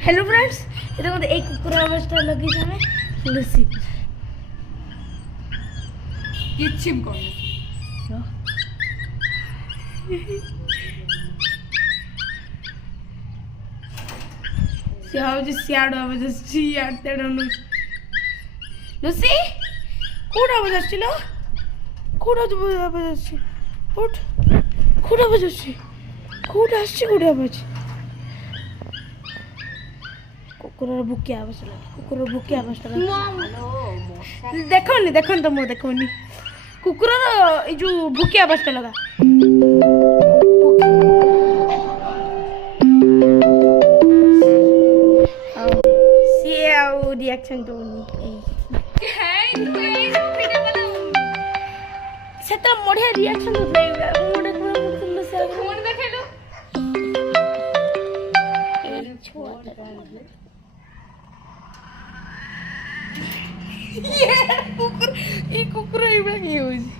hello friends ये देखो एक कुकुर अवस्था लगी जाए लस्सी किच्छिम करने ସେ ହଉଛି ସିଆଡୁ ଆବାଜ ଆସୁଛି ଇଆଡୁ ତେଡୁ ଲୁସି କୋଉଠି ଆବାଜ ଆସୁଛି ଲୋ କୋଉଠି ଆବାଜ ଆସୁଛି କୋଉଠି ଆବାଜ ଆସୁଛି କୋଉଠି ଆସୁଛି କୋଉଠି ଆବାଜ କୁକୁରର ଭୁକି ଆବାଜ ଲାଗେ କୁକୁରର ଭୁକି ଆବାଜଟା ଦେଖନି ଦେଖନି ତ ମୁଁ ଦେଖଉନି କୁକୁରର ଏଇ ଯୋଉ ଭୁକି ଆବାଜଟା ଲଗା ସିଏ ଆଉ ରିଆକ୍ସନ୍ ଦଉନି ସେଟା ବଢିଆ ରିଆକ୍ସନ୍ ଦଉଥିଲା ଫୋନ୍ ଦେଖେଇଲୁ କୁକୁର ଏଇଭଳିଆ କିଏ ହଉଛି